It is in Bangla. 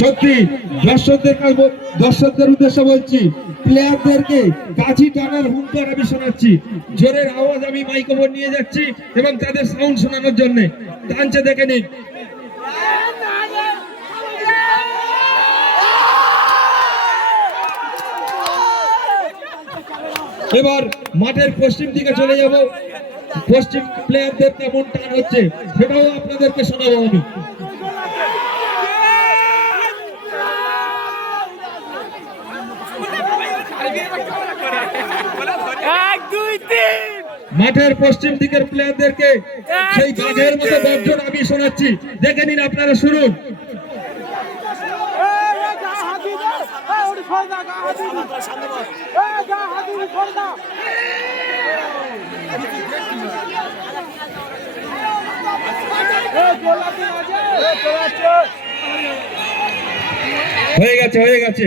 সত্যি দর্শকদের উদ্দেশ্যে বলছি, প্লেয়ারদেরকে কাছি টানার হুঙ্কার আমি শোনাচ্ছি। জোরের আওয়াজ আমি মাইক্রোফোন নিয়ে যাচ্ছি এবং তাদের সাউন্ড শোনানোর জন্য টানছে, দেখে নিন। এবার মাঠের পশ্চিম দিকে চলে যাব, পশ্চিম প্লেয়ারদের কেমন টান হচ্ছে সেটাও আপনাদেরকে শোনাবো আমি। মাঠের পশ্চিম দিকের প্লেয়ারদেরকে সেই বাঘের মতো গর্জন আমি শোনাচ্ছি, দেখে নিন, আপনারা শুনুন। হয়ে গেছে।